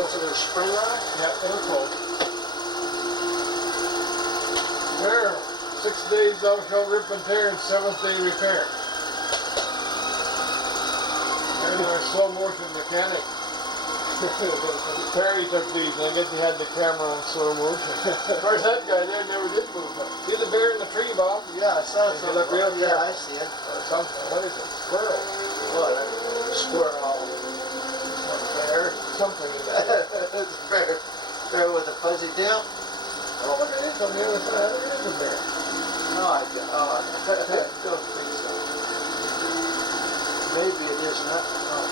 So there's spring on it? Yeah, it'll close. There, 6 days thou shalt rip and tear, and 7th day repair. There's our slow motion mechanic. Perry took these, and I guess he had the camera on slow motion. Of course, that guy there never did move. See the bear in the tree, Bob? Yeah, I saw it. Yeah, I see it. Or something. What is it? Squirrel. What? Squirrel. Bear. Something in there. It's a bear. Bear with a fuzzy tail. Oh, look at this on the other side. It is a bear. No, I don't think so. Maybe it is not. Oh.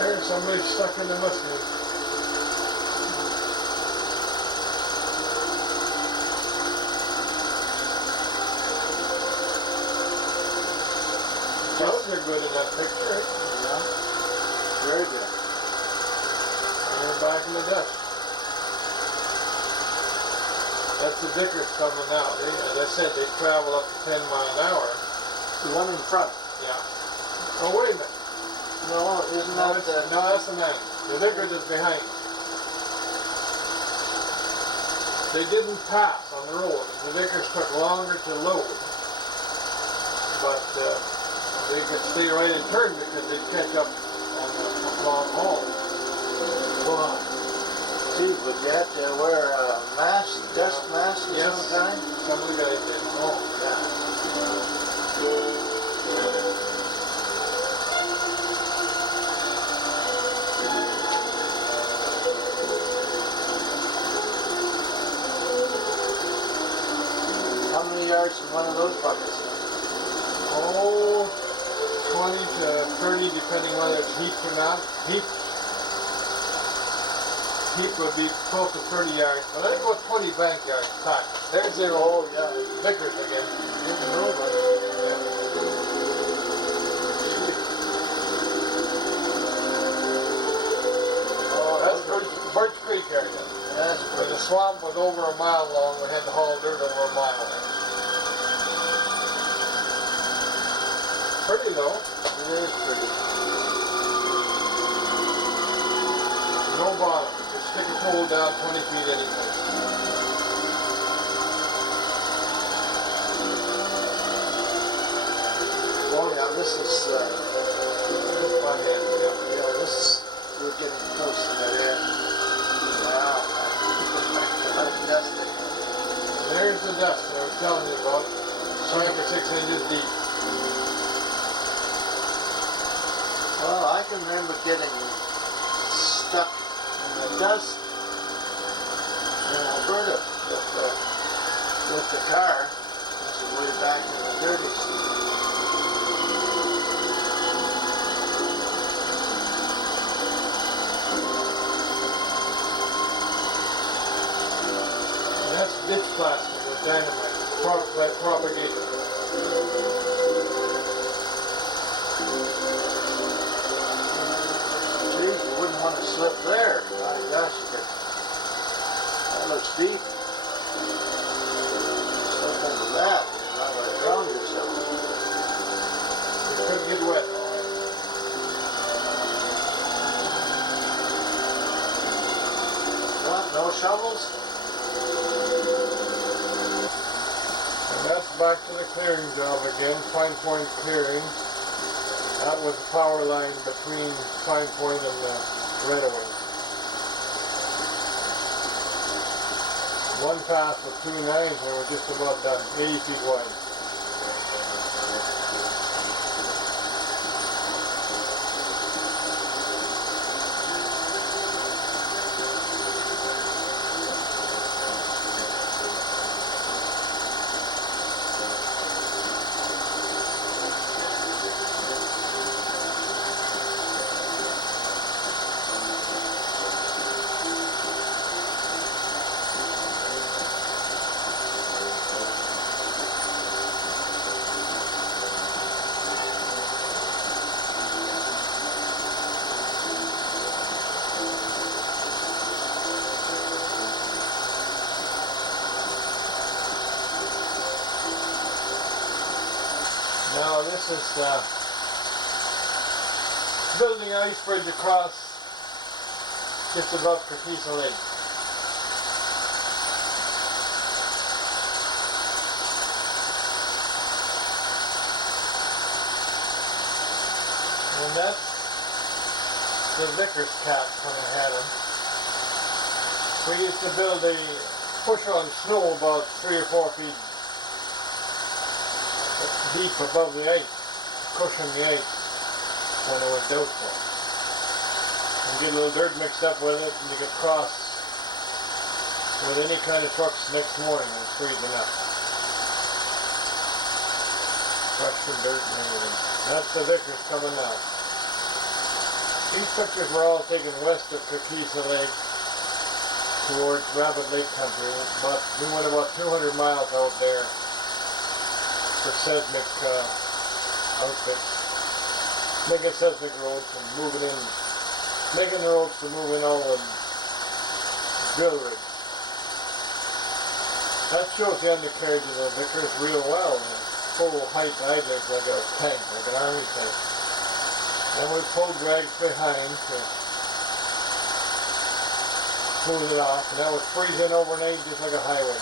There's somebody stuck in the mustard. Those are good in that picture. Yeah. Very good. And they're back in the dust. That's the Vickers coming out. As I said, they travel up to 10 miles an hour. The one in front. Yeah. Oh, wait a minute. No, isn't that the... No, that's the man. The Vickers is behind. They didn't pass on the road. The Vickers took longer to load. But they could stay right in turn because they'd catch up on the long haul. Well, gee, would you have to wear a mask, dust mask of some kind? Some of the guys did. Oh, Yeah. How many yards in one of those buckets? oh, 20 to 30, depending whether it's heaped or not. Heap would be close to 30 yards, but I think about 20 bank yards back. There's their old Vickers again. There's an old one. Oh, that's Birch Creek area. That's But the swamp was over a mile long. We had to haul dirt over a mile. Pretty though. It is pretty. No bottom. Just stick a pole down 20 feet anything. Oh yeah, this is, Just my hand, yeah. yeah, this, we're getting close to that end. Wow. Fantastic. There's the dust that I was telling you about. 5 or 6 inches deep. Well, I can remember getting stuck in the dust in Alberta with the car. This is way back in the 30s. And that's ditch plastic with dynamite, propagation. Geez, you wouldn't want to slip there. My gosh, you could. That looks deep. Slip into that. You're not going to drown yourself. You could get wet. What? No shovels? And that's back to the clearing job again, Fine Point clearing. That was the power line between Fine Point and the Redaway. One pass with 2 9s and we're just about done, 80 feet wide. Now this is building an ice bridge across just above Kakisa Lake. And that's the Vickers cap when I had them. We used to build a push on snow about 3 or 4 feet deep above the ice, cushion the ice when it was doubtful. And get a little dirt mixed up with it, and you could cross with any kind of trucks next morning when it's freezing up. Trucks and dirt and everything. That's the Vickers coming out. These pictures were all taken west of Kakisa Lake towards Rabbit Lake country. We went about 200 miles out there for seismic outfit. Making seismic roads and moving in, making the roads to move in all the drill rigs. That shows the undercarriage of the Vickers real well. Full height idlers like a tank, like an army tank. And we pulled drags behind to smooth it off, and that would freeze in overnight just like a highway.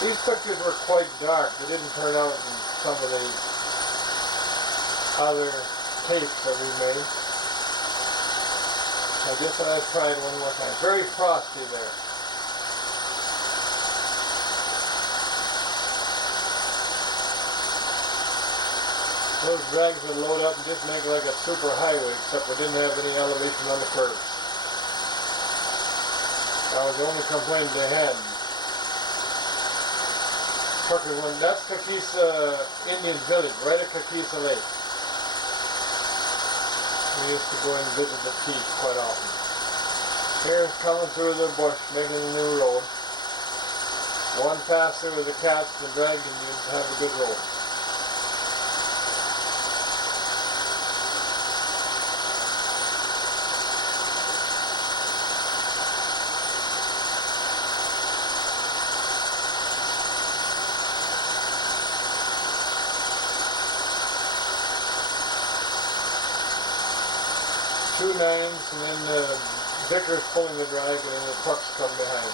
These pictures were quite dark. They didn't turn out in some of the other tapes that we made. I guess I'll try it one more time. Very frosty there. Those drags would load up and just make like a super highway, except we didn't have any elevation on the curves. That was the only complaint they had. That's Kakisa Indian Village, right at Kakisa Lake. We used to go and visit the chief quite often. Here's coming through the bush, making a new road. One pass through with the cats and drag, and you have a good road. Two nines, and then the Vickers pulling the drag, and then the trucks come behind.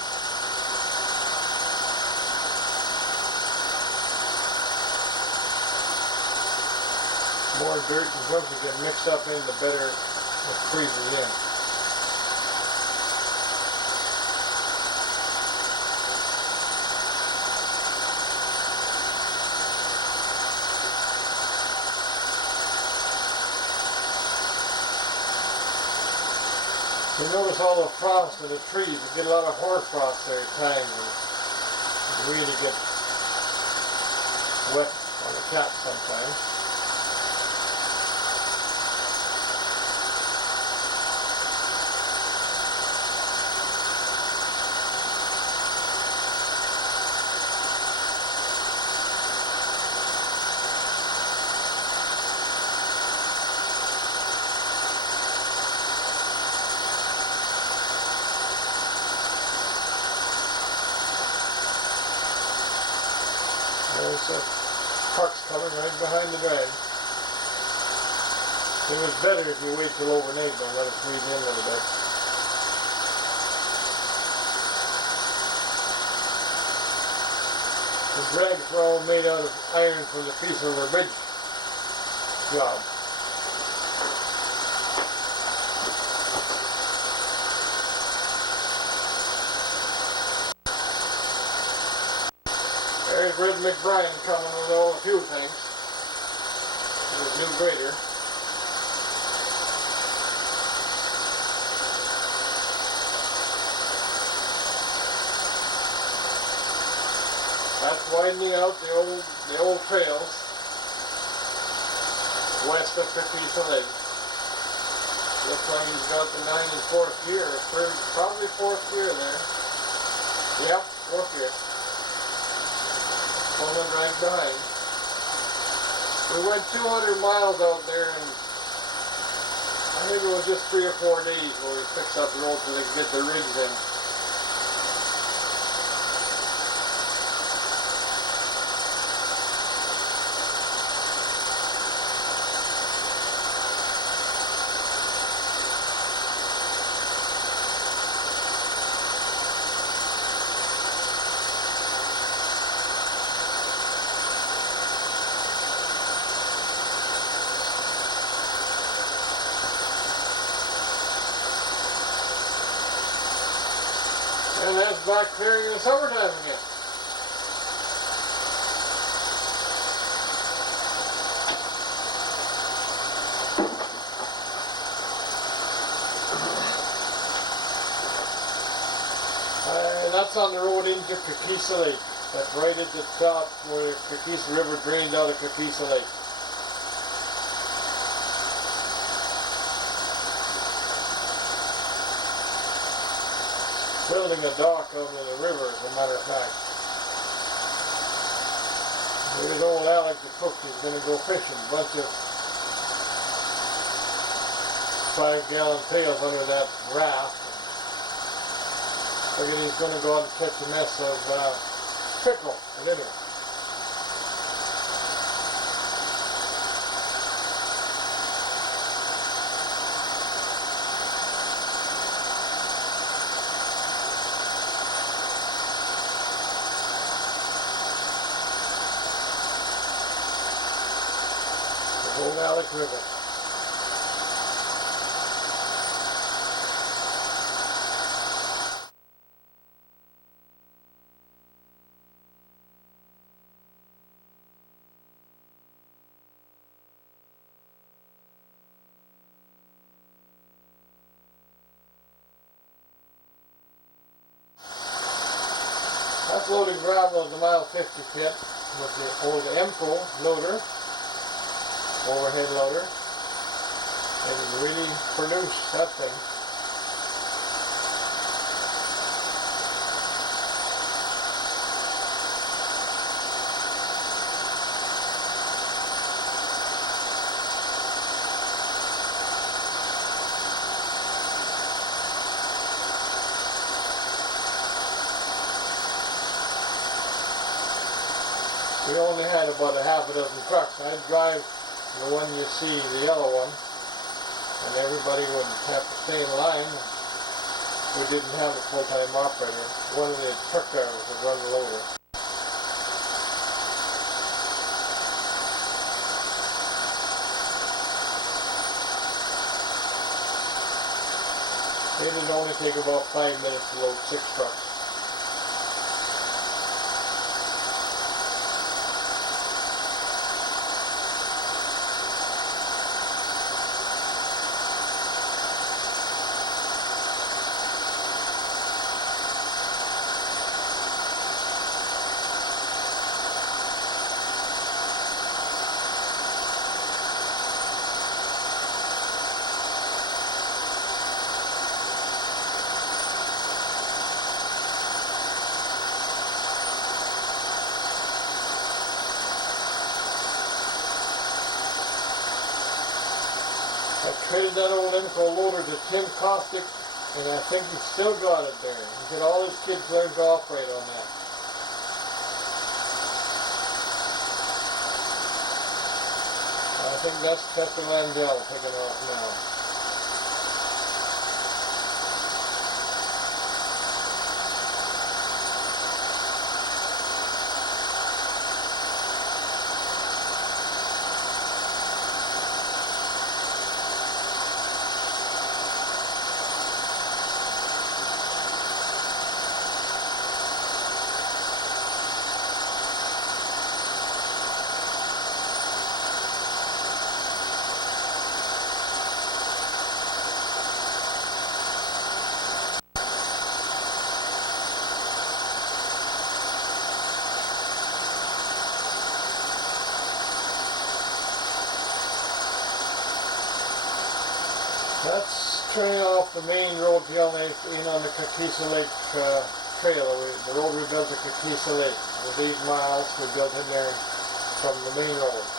More dirt and junk you get mixed up in, the better it freezes in. You notice all the frost in the trees. You get a lot of hoarfrost there at times, and you really get wet on the cap sometimes. There's trucks coming right behind the drag. It was better if you wait till overnight and let it freeze in a little bit. The drags were all made out of iron from the piece of the bridge job. There's Red McBrien coming with all the fuel tanks. His new grader. That's widening out the old trails west of Kakisa Lake. Looks like he's got the 9 in 4th gear, probably 4th gear there. Yep, 4th gear. Pulling right behind. We went 200 miles out there, and I think it was just 3 or 4 days where we fixed up the road so they could get the rigs in. back clearing in the summertime again. That's on the road into Kakisa Lake. That's right at the top where Kakisa River drains out of Kakisa Lake. Building a dock out of the river, as a matter of fact. There's old Alec the cook. He's going to go fishing. A bunch of 5-gallon pails under that raft. Figured he's going to go out and catch a mess of pickerel for dinner. The old Alec River. That's loading gravel at the mile 50 pit with the old Emco loader, overhead loader, and it really produced that thing. We only had about a half a dozen trucks. I'd drive the one you see, the yellow one, and everybody would have to stay in line. We didn't have a full-time operator. One of the truck drivers would run the loader. It would only take about 5 minutes to load 6 trucks. I traded that old Emco loader to Tim Kostick, and I think he's still got it there. He said all his kids learned to operate on that. I think that's Chester Landell taking off now. That's turning off the main road down in on the Kakisa Lake trail. The road we built at Kakisa Lake. It was 8 miles we built in there from the main road.